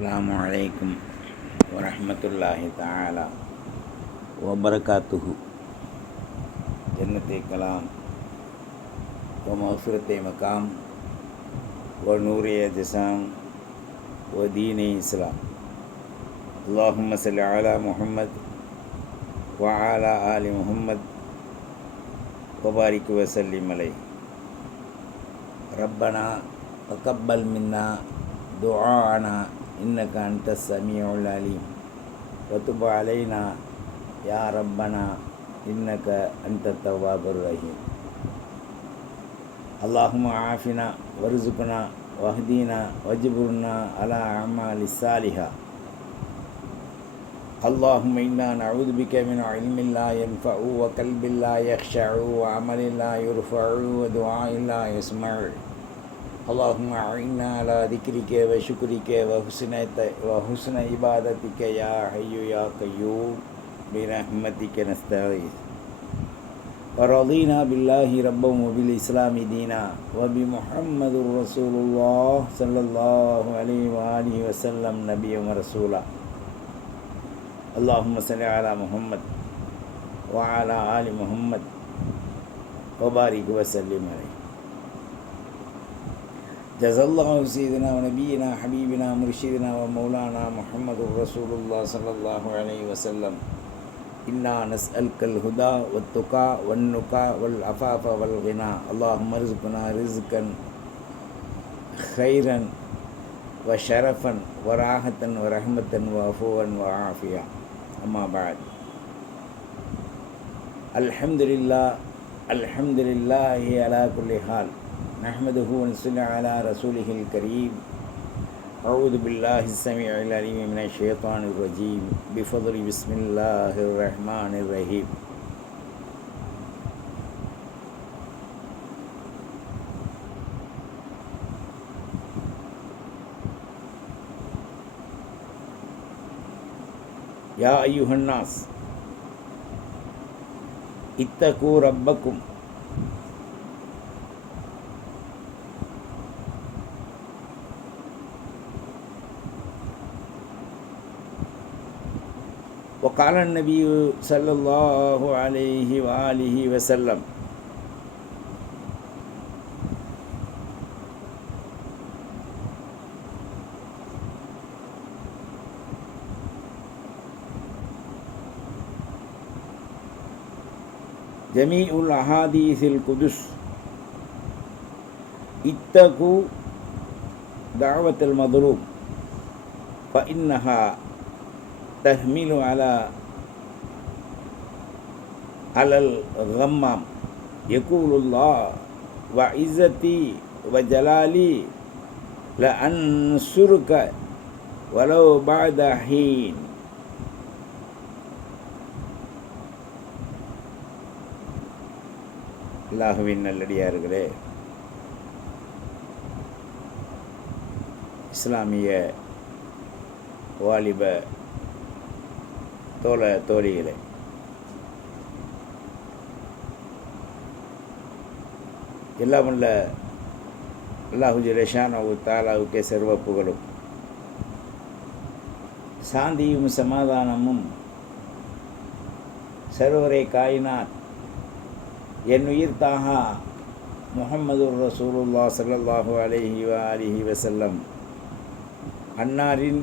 السلام عليكم ورحمة الله تعالى وبركاته. جنة كلام ومغفرة مقام ونور جسام ودين إسلام. اللهم صل على محمد وعلى آل محمد وبارك وسلم عليه. ربنا تقبل منا دعاءنا إنك أنت السميع العليم. وتب علينا يا ربنا إنك أنت التواب الرحيم. اللهم عافنا وارزقنا واهدينا واجبرنا على أعمال الصالحة. اللهم إنا نعوذ بك من علم لا ينفع وقلب لا يخشع وعمل لا يرفع ودعاء لا يسمع. اللهم أعنا على ذكرك وشكرك وحسن وحسن عبادتك يا حي يا قيوم. برحمتك نستغيث. ورضينا بالله ربا وبالإسلام دينا وبمحمد رسول الله صلى الله عليه وآله وسلم نبيا ورسولا. اللهم صل على محمد وعلى آل محمد وبارك وسلم عليه. جزا الله سيدنا ونبينا حبيبنا مرشدنا ومولانا محمد رسول الله صلى الله عليه وسلم. إنا نسألك الهدى والتقى والنقى والعفاف والغنى. اللهم ارزقنا رزقا خيرا وشرفا وراحة ورحمة وعفوا وعافية. أما بعد. الحمد لله الحمد لله على كل حال. نحمده ونصلي على رسوله الكريم. أعوذ بالله السميع العليم من الشيطان الرجيم. بفضل بسم الله الرحمن الرحيم. يا أيها الناس اتقوا ربكم. وقال النبي صلى الله عليه وآله وسلم جميع الأحاديث القدس اتقوا دعوة المظلوم فإنها تحمل على على الغمام يقول الله وعزتي وجلالي لأنصرك ولو بعد حين அல்லாஹுவின் நல்லடியார்களே இஸ்லாமிய வாலிப தோழ தோழிகளே. எல்லாம் உள்ள அல்லாஹுஜி ஜலேஷானவு தாலாவுக்கே சர்வ புகழும். சாந்தியும் சமாதானமும் சர்வரை காயினார். என் உயிர் தாகா முகமது ரசூலுல்லா சல்லாஹூ அலஹி வ அலிஹி வசல்லம் அன்னாரின்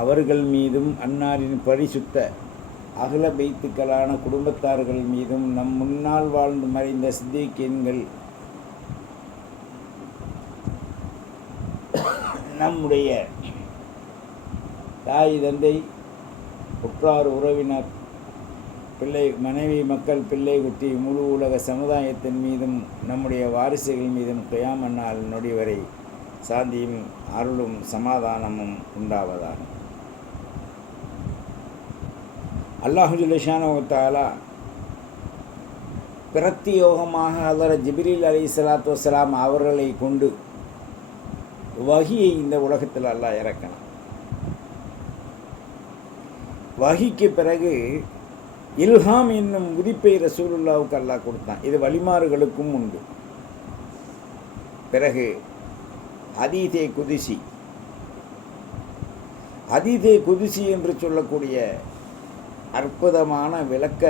அவர்கள் மீதும் அன்னாரின் பரிசுத்த அகல பைத்துக்களான குடும்பத்தார்கள் மீதும் நம் முன்னால் வாழ்ந்து மறைந்த சித்திகேன்கள் நம்முடைய தாய் தந்தை உற்றார் உறவினர் பிள்ளை மனைவி மக்கள் பிள்ளை குட்டி முழு உலக சமுதாயத்தின் மீதும் நம்முடைய வாரிசுகள் மீதும் கயாமன்னால் நொடிவரை சாந்தியும் அருளும் சமாதானமும் உண்டாவதாக. அல்லாஹு பிரத்தியோகமாக அதர ஜிபிரில் அலி சலாத்து வலாம் அவர்களை கொண்டு வகியை இந்த உலகத்தில் அல்லாஹ் இறக்கணும். வகிக்கு பிறகு இல்ஹாம் என்னும் உதிப்பை ரசூலுல்லாவுக்கு அல்லாஹ் கொடுத்தான். இது வழிமாறுகளுக்கும் உண்டு. பிறகு அதீதே குதிசி. அதீதே குதிசி என்று சொல்லக்கூடிய அற்புதமான விளக்க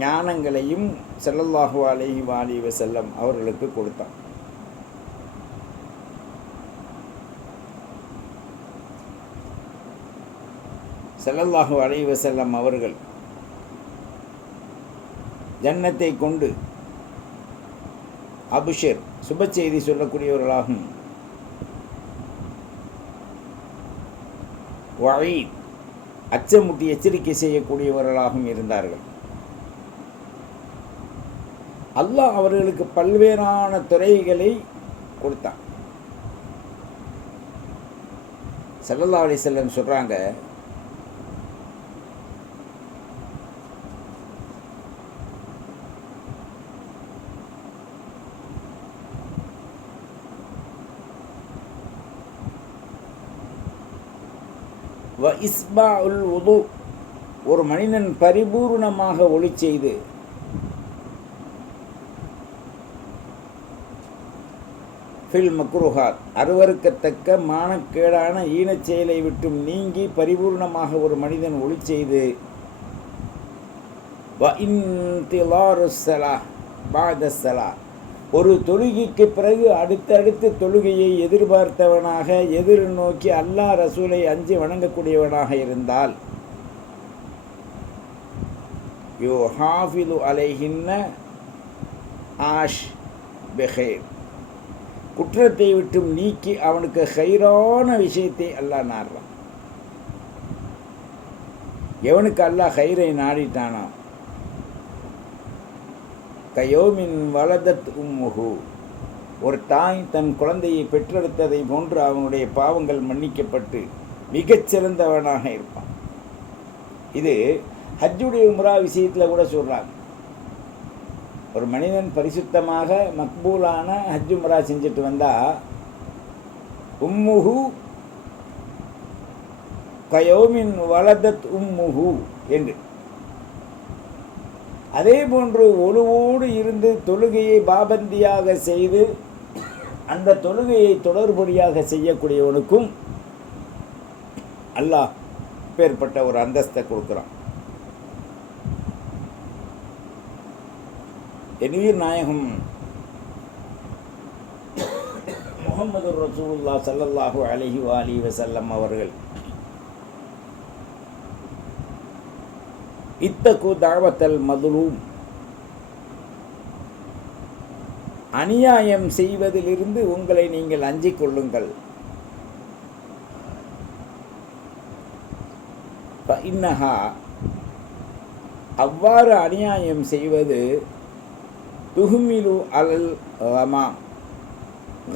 ஞானங்களையும் செல்லல்லாஹு அலைஹி வாலி செல்லம் அவர்களுக்கு கொடுத்தான். செல்லல்லாஹு அலைஹி செல்லம் அவர்கள் ஜன்னத்தை கொண்டு அபுஷர் சுப செய்தி சொல்லக்கூடியவர்களாகும். வழீத் அச்சமுட்டி எச்சரிக்கை செய்யக்கூடியவர்களாகவும் இருந்தார்கள். அல்லாஹ் அவர்களுக்கு பல்வேறான துறைகளை கொடுத்தான். ஸல்லல்லாஹு செல்லன்னு சொல்கிறாங்க வ இஸ்பா உல் உது ஒரு மனிதன் பரிபூர்ணமாக ஒளி செய்து ஃபில் மக்ருஹாத் அருவருக்கத்தக்க மானக்கேடான ஈனச் செயலை விட்டும் நீங்கி பரிபூர்ணமாக ஒரு மனிதன் ஒளி செய்து வ இன் திலாருசலா பாதசலா ஒரு தொழுகைக்கு பிறகு அடுத்தடுத்து தொழுகையை எதிர்பார்த்தவனாக எதிர் நோக்கி அல்லாஹ் ரசூலை அஞ்சி வணங்கக்கூடியவனாக இருந்தால் யோ ஹாஃபிது அலைஹின்ன ஆஷ் பெஹேர் குற்றத்தை விட்டும் நீக்கி அவனுக்கு ஹைரான விஷயத்தை அல்லாஹ் நாடுறான். எவனுக்கு அல்லாஹ் ஹைரை நாடிட்டானா கயோமின் வலதத் உம்முகு. ஒரு தாய் தன் குழந்தையை பெற்றெடுத்ததை போன்று அவனுடைய பாவங்கள் மன்னிக்கப்பட்டு மிகச்சிறந்தவனாக இருப்பான். இது ஹஜ்ஜுடைய உம்ரா விஷயத்தில் கூட சொல்கிறாங்க ஒரு மனிதன் பரிசுத்தமாக மக்பூலான ஹஜ் உம்ரா செஞ்சுட்டு வந்தால் உம்முஹு கயோமின் வலதத் உம்முஹு என்று. அதே போன்று ஒழுவோடு இருந்து தொழுகையை பாபந்தியாக செய்து அந்த தொழுகையை தொடர்படியாக செய்யக்கூடியவனுக்கும் அல்லாஹ் பேர்பட்ட ஒரு அந்தஸ்தை கொடுக்குறான். என்வீர் நாயகம் முகமது ரசூல்லா சல்லல்லாஹு அலஹி வாலி வசல்லம் அவர்கள் இத்தகு தாவத்தல் மதுலூம். அநியாயம் செய்வதிலிருந்து உங்களை நீங்கள் அஞ்சிக் கொள்ளுங்கள். இன்னஹா அவ்வாறு அநியாயம் செய்வது துகுமிலு அலல் ரமாம்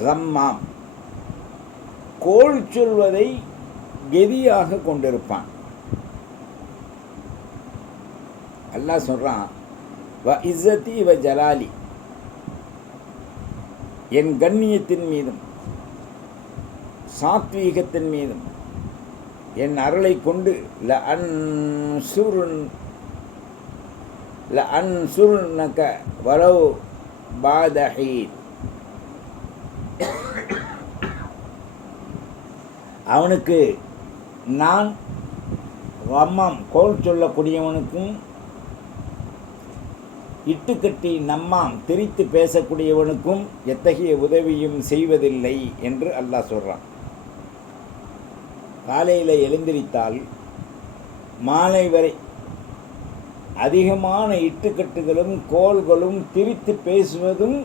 ரம்மாம் கோள் சொல்வதை கெதியாக கொண்டிருப்பான். அல்லாஹ் சொல்கிறான் வ இஸ்ஸத்தி வ ஜலாலி. என் கண்ணியத்தின் மீதும் சாத்வீகத்தின் மீதும் என் அருளை கொண்டு ல அன் சுருன் ல அன் சுருன்னக்க வரவு பாதஹீத் அவனுக்கு நான் வம்மம் கோல் சொல்லக்கூடியவனுக்கும் இட்டுக்கட்டி நம்மாம் திரித்து பேசக்கூடியவனுக்கும் எத்தகைய உதவியும் செய்வதில்லை என்று அல்லாஹ் சொல்கிறான் காலையில் எழுந்திரித்தால் மாலை வரை அதிகமான இட்டுக்கட்டுகளும் கோள்களும் திரித்து பேசுவதும்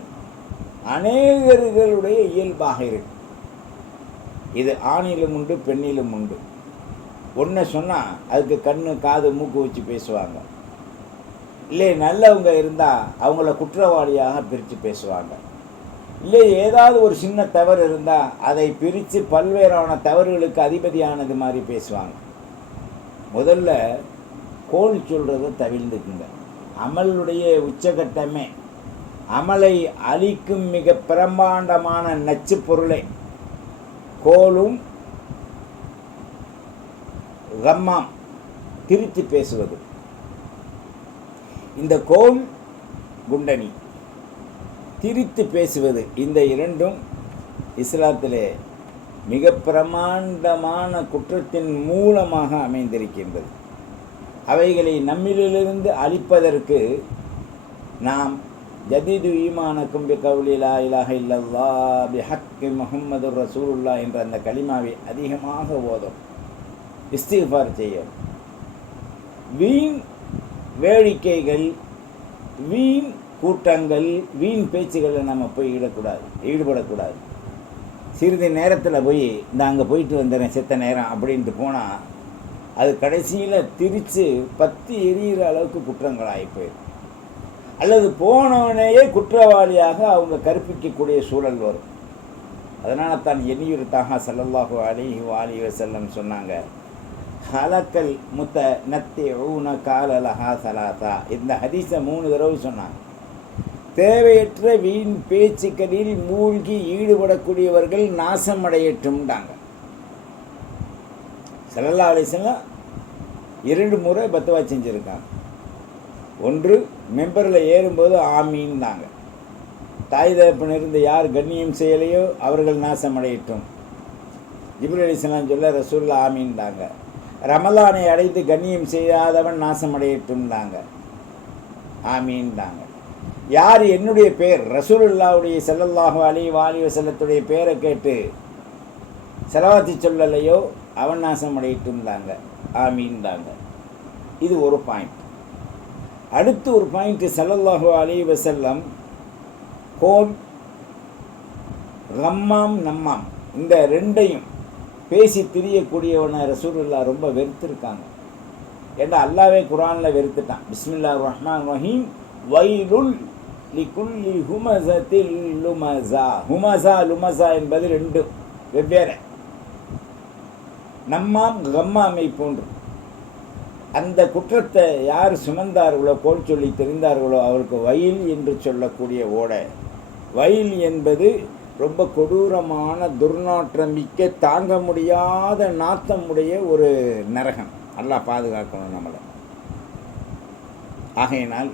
அநேகர்களுடைய இயல்பாக இருக்கு. இது ஆணிலும் உண்டு பெண்ணிலும் உண்டு. ஒன்று சொன்னால் அதுக்கு கண்ணு காது மூக்கு வச்சு பேசுவாங்க. இல்லை நல்லவங்க இருந்தால் அவங்கள குற்றவாளியாக பிரித்து பேசுவாங்க. இல்லை ஏதாவது ஒரு சின்ன தவறு இருந்தால் அதை பிரித்து பல்வேறான தவறுகளுக்கு அதிபதியானது மாதிரி பேசுவாங்க. முதல்ல கோல் சொல்கிறத தவிழ்ந்துக்குங்க அமலுடைய உச்சகட்டமே அமலை அழிக்கும் மிக பிரம்மாண்டமான நச்சு பொருளை கோலும் கம்மாம் திரித்து பேசுவது. இந்த கோல் குண்டனி திரித்து பேசுவது இந்த இரண்டும் இஸ்லாத்திலே மிக பிரமாண்டமான குற்றத்தின் மூலமாக அமைந்திருக்கின்றது. அவைகளை நம்மிலிருந்து அழிப்பதற்கு நாம் ஜதீது ஈமானக்கும் பி கவுலிலா இலாக இல்லல்லா பி ஹக்கி முஹம்மது ரசூலுல்லா என்ற அந்த களிமாவை அதிகமாக ஓதும். இஸ்திஃபார் செய்யும். வீண் வேடிக்கைகள் வீண் கூட்டங்கள் வீண் பேச்சுகளில் நம்ம போய் ஈடக்கூடாது ஈடுபடக்கூடாது. சிறிது நேரத்தில் போய் இந்த அங்கே போயிட்டு வந்துடுறேன் செத்த நேரம் அப்படின்ட்டு போனால் அது கடைசியில் திரித்து பத்து எரியிற அளவுக்கு குற்றங்கள் ஆகிப்போயிடும் அல்லது போனவனையே குற்றவாளியாக அவங்க கற்பிக்கக்கூடிய சூழல் வரும். அதனால தான் எண்ணியுறுத்தாக சல்லல்லாஹு அலிஹி வாலிவர் செல்லம் சொன்னாங்க. ஹலக்கல் முத்த நத்தி ஊன காலலஹா சலாசா இந்த ஹதீஸை மூணு தடவை சொன்னாங்க. தேவையற்ற வீண் பேச்சுக்களில் மூழ்கி ஈடுபடக்கூடியவர்கள் நாசமடையட்டும்டாங்க. சல்லல்லா அலிஸ்லாம் இரண்டு முறை பத்துவா செஞ்சுருக்காங்க. ஒன்று மெம்பரில் ஏறும்போது ஆமின்னாங்க தாய் தகப்பன் இருந்து யார் கண்ணியம் செய்யலையோ அவர்கள் நாசமடையட்டும். ஜிபுல் அலிஸ்லாம் சொல்ல ரசூல்லா ஆமீன்தாங்க. ரமலானை அடைந்து கண்ணியம் செய்யாதவன் நாசமடையட்டும்தாங்க. ஆமீன்டாங்க யார் என்னுடைய பேர்? ரசூலுல்லாவுடைய செல்லல்லாஹு அலி வாலிவ செல்லத்துடைய பேரை கேட்டு செலவாத்தி சொல்லலையோ அவன் நாசம் அடையட்டும்தாங்க ஆமீன்தாங்க. இது ஒரு பாயிண்ட் அடுத்து ஒரு பாயிண்ட் சல்லல்லாஹு அலி வசல்லம் கோம் ரம்மாம் நம்மாம். இந்த ரெண்டையும் பேசி திரியக்கூடியவனை ரசூலுல்லா ரொம்ப வெறுத்திருக்காங்க. ஏன்னா அல்லாவே குரானில் வெறுத்துட்டான். பிஸ்மில்லா ரஹ்மான் ரஹீம். வைருல் லிகுல்லி ஹுமசத்தில் லுமசா ஹுமசா லுமசா என்பது ரெண்டு வெவ்வேறு. நம்மாம் கம்மாமை போன்று. அந்த குற்றத்தை யார் சுமந்தார்களோ கோல் சொல்லி தெரிந்தார்களோ அவருக்கு வயல் என்று சொல்லக்கூடிய ஓடை. வயல் என்பது ரொம்ப கொடூரமான துர்நாற்றம் மிக்க தாங்க முடியாத நாத்தமுடைய ஒரு நரகம். நல்லா பாதுகாக்கணும் நம்மளை. ஆகையினால்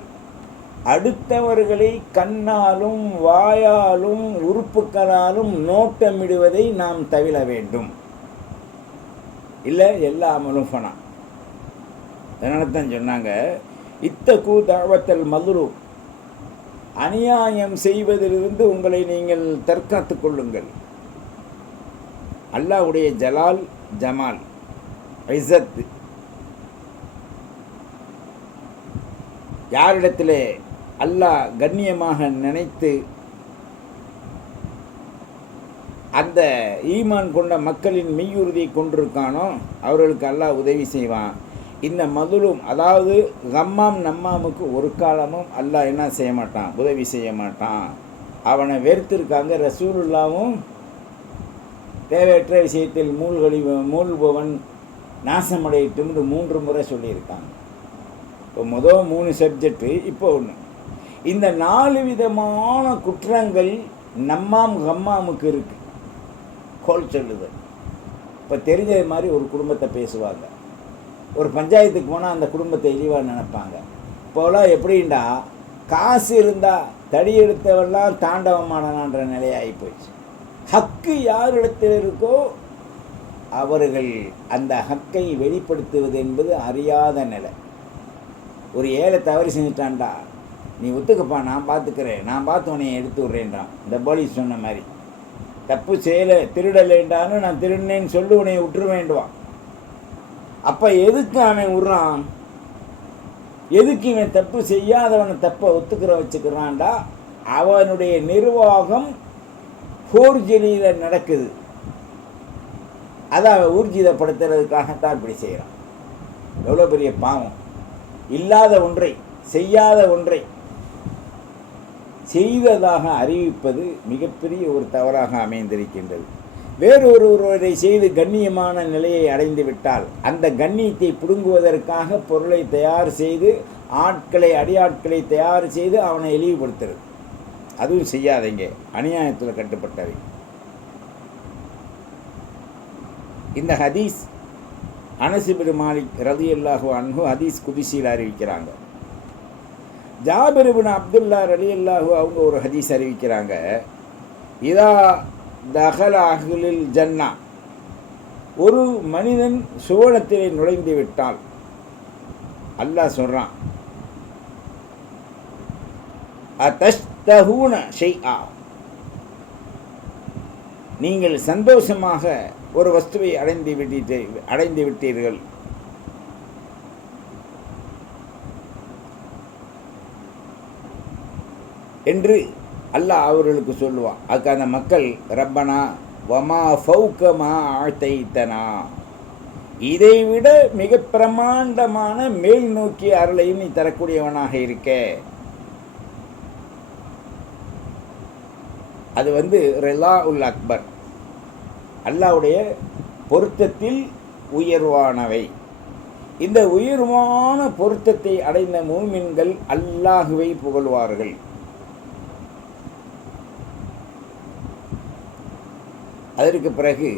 அடுத்தவர்களை கண்ணாலும் வாயாலும் உறுப்புகளாலும் நோட்டமிடுவதை நாம் தவிர வேண்டும். இல்லை எல்லா அமலும் ஃபனா. அதனால தான் சொன்னாங்க இத்தகு தாவத்தல் மதுரு. அநியாயம் செய்வதிலிருந்து உங்களை நீங்கள் தற்காத்து கொள்ளுங்கள். அல்லாஹ்வுடைய ஜலால் ஜமால் ஐசத் யாரிடத்திலே அல்லாஹ் கண்ணியமாக நினைத்து அந்த ஈமான் கொண்ட மக்களின் மெய்யுறுதியை கொண்டிருக்கானோ அவர்களுக்கு அல்லாஹ் உதவி செய்வான். இந்த மதுலும் அதாவது கம்மாம் நம்மாமுக்கு ஒரு காலமும் அல்லாஹ் என்ன செய்ய மாட்டான்? உதவி செய்ய மாட்டான். அவனை வெறுத்திருக்காங்க ரசூலுல்லாவும் தேவையற்ற விஷயத்தில் மூழ்கழி மூழ்பவன் நாசமடையட்டும்னு மூன்று முறை சொல்லியிருக்காங்க. இப்போ முதல் மூணு சப்ஜெக்டு இப்போ ஒன்று இந்த நாலு விதமான குற்றங்கள் நம்மாம் கம்மாமுக்கு இருக்குது கோல் சொல்லுதல். இப்போ தெரிஞ்சது மாதிரி ஒரு குடும்பத்தை பேசுவாங்க. ஒரு பஞ்சாயத்துக்கு போனால் அந்த குடும்பத்தை இழிவாக நினைப்பாங்க. இப்போலாம் எப்படின்னா காசு இருந்தால் தடி எடுத்தவெல்லாம் தாண்டவமானான்ற நிலையாகி போயிடுச்சு. ஹக்கு யாரிடத்தில் இருக்கோ அவர்கள் அந்த ஹக்கை வெளிப்படுத்துவது என்பது அறியாத நிலை. ஒரு ஏழை தவறு செஞ்சுட்டான்டா நீ ஒத்துக்கப்பா நான் பார்த்துக்கிறேன் நான் பார்த்து உன்னை எடுத்து விட்றேன்றான். இந்த போலீஸ் சொன்ன மாதிரி தப்பு செய்யலை திருடலைன்றான்னு நான் திருடினேன்னு சொல்லி உன்னை விட்டுருவேண்டுவான் அப்போ எதுக்கு அவன் விட்றான் எதுக்கு இவன் தப்பு செய்யாதவனை தப்பை ஒத்துக்கிற வச்சுக்கிறான்டா? அவனுடைய நிர்வாகம் ஃபோர்ஜரியில் நடக்குது. அதை அவன் ஊர்ஜிதப்படுத்துறதுக்காகத்தான் இப்படி செய்கிறான் எவ்வளோ பெரிய பாவம். இல்லாத ஒன்றை செய்யாத ஒன்றை செய்ததாக அறிவிப்பது மிகப்பெரிய ஒரு தவறாக அமைந்திருக்கின்றது. வேறொருவரை செய்து கண்ணியமான நிலையை அடைந்து விட்டால் அந்த கண்ணியத்தை பிடுங்குவதற்காக பொருளை தயார் செய்து ஆட்களை அடியாட்களை தயார் செய்து அவனை இழிவுபடுத்துறது அதுவும் செய்யாதீங்க. அநியாயத்தில் கட்டுப்பட்டவை இந்த ஹதீஸ் அனசிபின் மாலிக் ரதி அல்லாஹு அன்ஹு ஹதீஸ் குதிசியில் அறிவிக்கிறாங்க. ஜாபிரிபின் அப்துல்லா ரலி அல்லாஹு அவங்க ஒரு ஹதீஸ் அறிவிக்கிறாங்க. இதா தகல அகலில் ஜன்னா. ஒரு மனிதன் சுவனத்திலே நுழைந்து விட்டால் அல்லாஹ் சொல்றான் அதஸ்தஹூன ஆ நீங்கள் சந்தோஷமாக ஒரு வஸ்துவை அடைந்து விட்டீர்கள் அடைந்து விட்டீர்கள். என்று அல்லாஹ் அவர்களுக்கு சொல்லுவான் அதுக்கு அந்த மக்கள் ரப்பனா வமா ஃபௌகமா ஆழ்த்தைத்தனா இதை விட மிக பிரமாண்டமான மேல் நோக்கிய அருளையும் நீ தரக்கூடியவனாக இருக்க. அது வந்து ரெலா உல் அக்பர். அல்லாவுடைய பொருத்தத்தில் உயர்வானவை. இந்த உயர்வான பொருத்தத்தை அடைந்த மூமின்கள் அல்லாஹுவை புகழ்வார்கள். அதற்கு பிறகு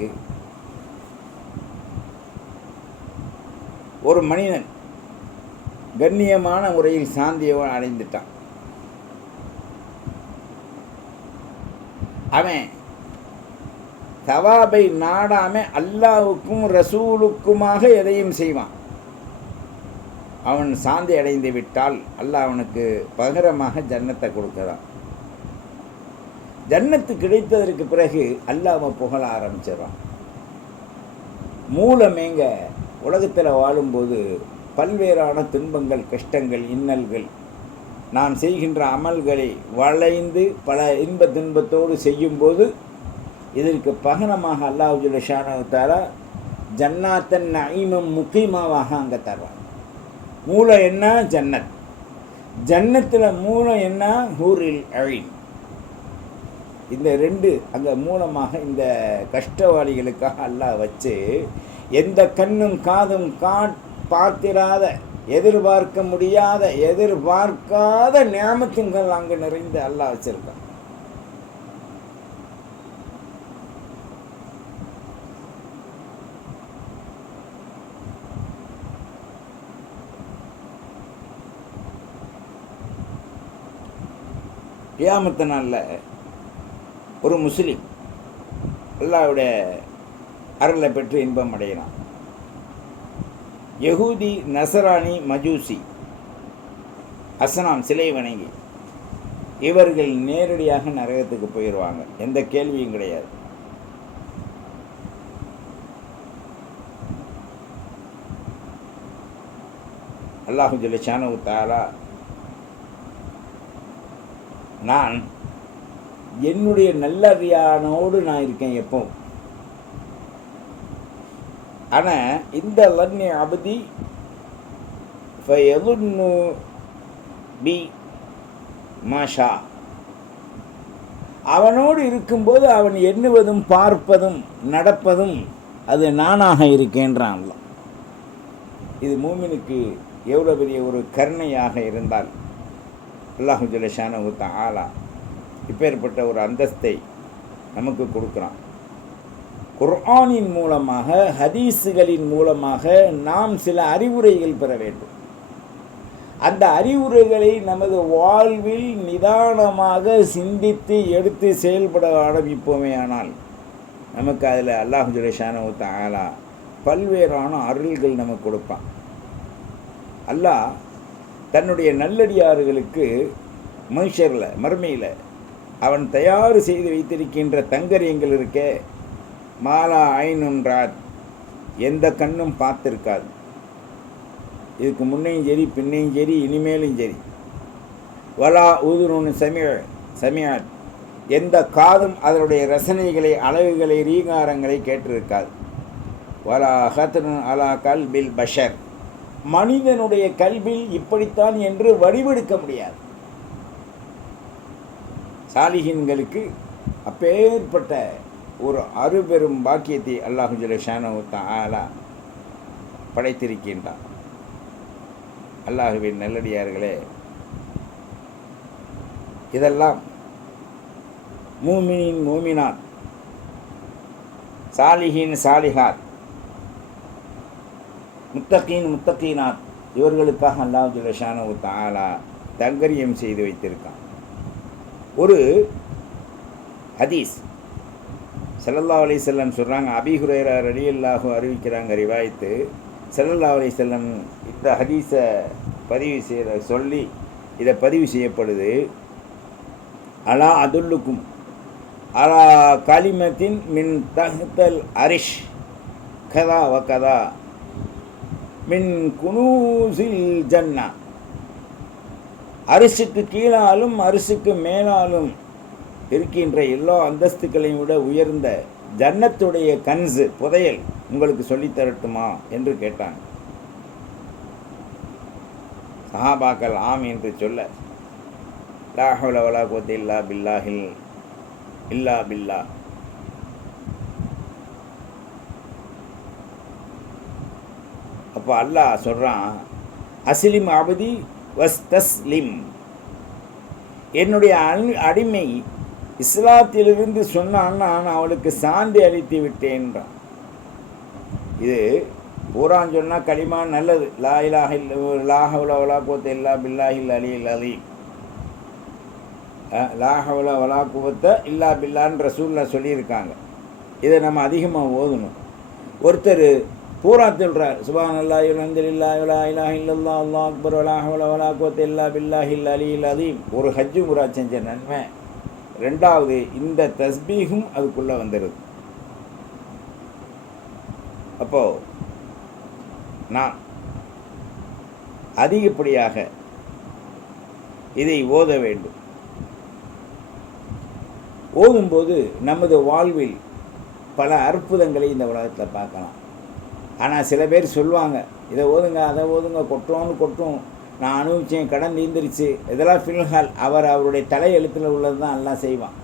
ஒரு மனிதன் கண்ணியமான முறையில் சாந்தியவன் அடைந்துட்டான். அவன் தவாபை நாடாம அல்லாவுக்கும் ரசூலுக்குமாக எதையும் செய்வான். அவன் சாந்தி அடைந்து விட்டால் அல்லாஹ் அவனுக்கு பகரமாக ஜன்னத்தை கொடுக்கலாம் ஜன்னத்து கிடைத்ததற்கு பிறகு அல்லாஹ் புகழ ஆரம்பிச்சிடறான். மூலமேங்க உலகத்தில் வாழும்போது பல்வேறான துன்பங்கள் கஷ்டங்கள் இன்னல்கள் நான் செய்கின்ற அமல்களை வளைந்து பல இன்ப துன்பத்தோடு செய்யும்போது இதற்கு பகனமாக அல்லாஹுஜுல ஷானவத்தாரா ஜன்னாத்தன் ஐமம் முக்கியமாவாக அங்கே தர்றான் மூலம் என்ன? ஜன்னத். ஜன்னத்தில் மூலம் என்ன? ஹூரில் அழின் இந்த ரெண்டு அந்த மூலமாக இந்த கஷ்டவாளிகளுக்காக அல்லாஹ் வச்சு எந்த கண்ணும் காதும் கா பார்த்திராத எதிர்பார்க்க முடியாத எதிர்பார்க்காத ஞாபகங்கள் அங்கே நிறைந்து அல்லாஹ் வச்சிருக்கான். கியாமத்து நாளில் ஒரு முஸ்லீம் அல்லாவுடைய அருளை பெற்று இன்பம் அடைகிறான். யகூதி நசராணி மஜூசி அசனாம் சிலை வணங்கி இவர்கள் நேரடியாக நரகத்துக்கு போயிடுவாங்க எந்த கேள்வியும் கிடையாது. அல்லாஹு ஜல்ல தாலா நான் என்னுடைய நல்லறியானோடு நான் இருக்கேன் எப்போ ஆனால் இந்த லன்னி அபதி ஃபயதுன்னு பி மாஷா. அவனோடு இருக்கும்போது அவன் எண்ணுவதும் பார்ப்பதும் நடப்பதும் அது நானாக இருக்கேன்றான் இது மூமினுக்கு எவ்வளோ பெரிய ஒரு கருணையாக இருந்தால் அல்லாஹு ஜலஷான ஆலா இப்பேற்பட்ட ஒரு அந்தஸ்தை நமக்கு கொடுக்குறான். குர்ஆனின் மூலமாக ஹதீஸுகளின் மூலமாக நாம் சில அறிவுரைகள் பெற வேண்டும். அந்த அறிவுரைகளை நமது வாழ்வில் நிதானமாக சிந்தித்து எடுத்து செயல்பட ஆரம்பிப்போமே ஆனால் நமக்கு அதில் அல்லாஹு ஜுலேஷான ஆலா பல்வேறான அருள்கள் நமக்கு கொடுப்பான். அல்லாஹ் தன்னுடைய நல்லடியார்களுக்கு மனுஷரில் மறுமையில் அவன் தயார் செய்து வைத்திருக்கின்ற தங்கரியங்கள் இருக்கே மாலா ஐநுன்றார் எந்த கண்ணும் பார்த்துருக்காது. இதுக்கு முன்னையும் சரி பின்னையும் சரி இனிமேலும் சரி. வலா ஊதுருன்னு சமிழ சமியாத் எந்த காதும் அதனுடைய ரசனைகளை அழகுகளை ரீகாரங்களை கேட்டிருக்காது. வலா ஹத்னு அலா கல்பில் பஷர். மனிதனுடைய கல்வியில் இப்படித்தான் என்று வடிவெடுக்க முடியாது. சாலிகின்களுக்கு அப்பேற்பட்ட ஒரு அறுபெரும் பாக்கியத்தை அல்லாஹு ஜலஷானு ஆலா படைத்திருக்கின்றான். அல்லாஹுவின் நல்லடியார்களே இதெல்லாம் மூமினின் மூமினாத் சாலிஹின் சாலிஹாத் முத்தகீன் முத்தகீனாத் இவர்களுக்காக அல்லாஹ் ஜலஷானு தாலா தங்கரியம் செய்து வைத்திருக்கான். ஒரு ஹதீஸ். செல்லல்லா அலி செல்லம் சொல்கிறாங்க அபிஹுரேரா ரலியல்லாஹு அறிவிக்கிறாங்க ரிவாய்த்து. செல்லல்லா அலி செல்லம் இந்த ஹதீஸை பதிவு செய்ய சொல்லி இதை பதிவு செய்யப்படுது. அலா அதுல்லுக்கும் அலா கலிமத்தின் மின் தஹ்தல் அரிஷ் கதா வ கதா மின் குனூசில் ஜன்னா. அரிசுக்கு கீழாலும் அரிசுக்கு மேலாலும் இருக்கின்ற எல்லா அந்தஸ்துக்களையும் விட உயர்ந்த ஜன்னத்துடைய கன்சு புதையல் உங்களுக்கு சொல்லித்தரட்டுமா என்று கேட்டாங்க சஹாபாக்கள் ஆம் என்று சொல்ல லா ஹவ்ல இல்லா பில்லாஹில் இல்லா பில்லா. அப்போ அல்லாஹ் சொல்கிறான் அசிலிம் அபதி வஸ்தஸ்லிம். என்னுடைய அடிமை இஸ்லாத்திலிருந்து சொன்னான் நான் அவளுக்கு சாந்தி அளித்து விட்டேன்றான் இது பூரான் சொன்னால் களிமா நல்லது. லா இலாக இல்ல லாஹவுல வலா கோத்த இல்லா பில்லாஹில் அலியில் அலி லாஹவுல வலா குவத்த இல்லா பில்லான்னு ரசூல்லா சொல்லியிருக்காங்க. இதை நம்ம அதிகமாக ஓதணும். ஒருத்தர் பூரா சொல்கிறார் சுபான் அல்லா இலந்தில்லா இலா இலா இல்லல்லா அல்லா அக்பர் வலா ஹவுல வலா கோத் இல்லா பில்லாஹில் அலி இல்லாதையும் ஒரு ஹஜ்ஜு முறா செஞ்ச நன்மை. ரெண்டாவது இந்த தஸ்பீகும் அதுக்குள்ளே வந்துடுது அப்போது நான் அதிகப்படியாக இதை ஓத வேண்டும். ஓதும்போது நமது வாழ்வில் பல அற்புதங்களை இந்த உலகத்தில் பார்க்கலாம். ஆனால் சில பேர் சொல்லுவாங்க இதை ஓதுங்க அதை ஓதுங்க கொட்டோன்னு கொட்டும். நான் அனுபவிச்சேன் கடன் நீந்திருச்சு. இதெல்லாம் ஃபில்ஹால் அவர் அவருடைய தலை எழுத்தில் உள்ளது தான் எல்லாம் செய்வான்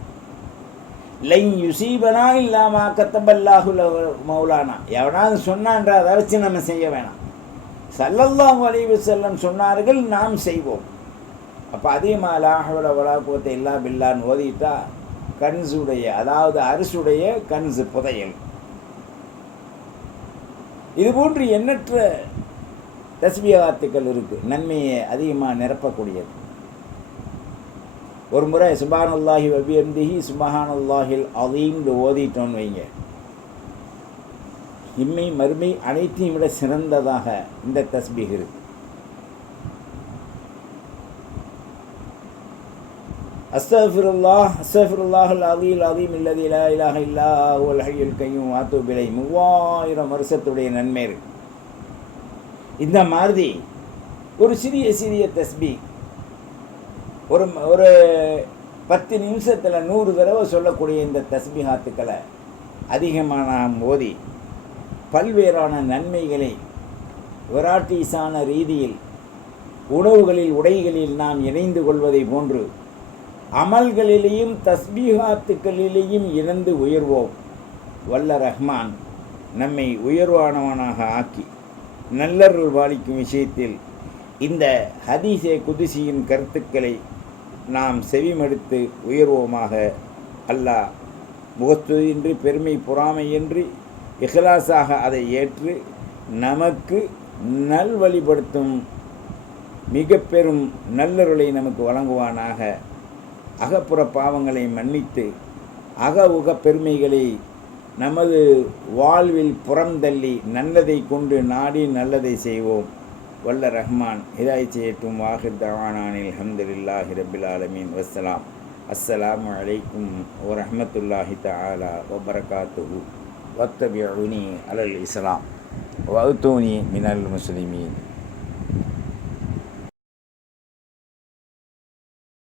லை யுசீபனா இல்லாமா கத்தபல்லாஹுல மௌலானா? எவனாவது சொன்னான்ற அதை வச்சு நம்ம செய்ய வேணாம். சல்லல்லாஹு வலிவு செல்லம் சொன்னார்கள் நாம் செய்வோம். அப்போ அதிகமாக லாஹவல வலா இல்லா பில்லான்னு ஓதிட்டா கன்ஸுடைய அதாவது அரிசுடைய கன்சு புதையல். இது போன்று எண்ணற்ற வார்த்தைகள் இருக்குது நன்மையை அதிகமாக நிரப்பக்கூடியது. ஒரு முறை சுபானுல்லாஹி வபியந்திஹி சுபஹானுல்லாஹில் அதீம்னு ஓதிட்டோன்னு வைங்க. இம்மை மறுமை அனைத்தையும் விட சிறந்ததாக இந்த தஸ்பீக் இருக்குது அஸ்தஃபிருல்லா அஸ்தஃபிருல்லாஹுல் அலீல் அலீம் இல்லதி லா இலாஹ இல்லா உல் ஹையுல் கையும். ஆத்து பிலை மூவாயிரம் வருஷத்துடைய நன்மை இருக்கு. இந்த மாதிரி ஒரு சிறிய சிறிய தஸ்பி ஒரு ஒரு பத்து நிமிஷத்தில் நூறு தடவை சொல்லக்கூடிய இந்த தஸ்பிஹாத்துக்களை அதிகமாக நாம் ஓதி பல்வேறான நன்மைகளை விராட்டீசான ரீதியில் உணவுகளில் உடைகளில் நாம் இணைந்து கொள்வதை போன்று அமல்களிலேயும் தஸ்பீகாத்துக்களிலேயும் இருந்து உயர்வோம். வல்ல ரஹ்மான் நம்மை உயர்வானவனாக ஆக்கி நல்லருள் பாலிக்கும் விஷயத்தில் இந்த ஹதீசே குதிசியின் கருத்துக்களை நாம் செவிமடுத்து உயர்வோமாக அல்லாஹ் முகத்துதின்றி பெருமை பொறாமையின்றி இஹ்லாஸாக அதை ஏற்று நமக்கு நல்வழிப்படுத்தும் மிக பெரும் நல்லருளை நமக்கு வழங்குவானாக. அகப்புற பாவங்களை மன்னித்து அக உக பெருமைகளை நமது வாழ்வில் புறந்தள்ளி நல்லதை கொண்டு நாடி நல்லதை செய்வோம். வல்ல ரஹ்மான் ஹிதாய் செய்யட்டும். வாஹிர் தவானானில் அஹமதுல்லாஹி ரபில் ஆலமீன். வசலாம் அஸ்ஸலாமு அலைக்கும் வரமத்துல்லாஹி தாலா வபரகாத்துஹு. வத்தபிஉனி அலல் இஸ்லாம். வகுத்தூனி மினல் முஸ்லிமீன்.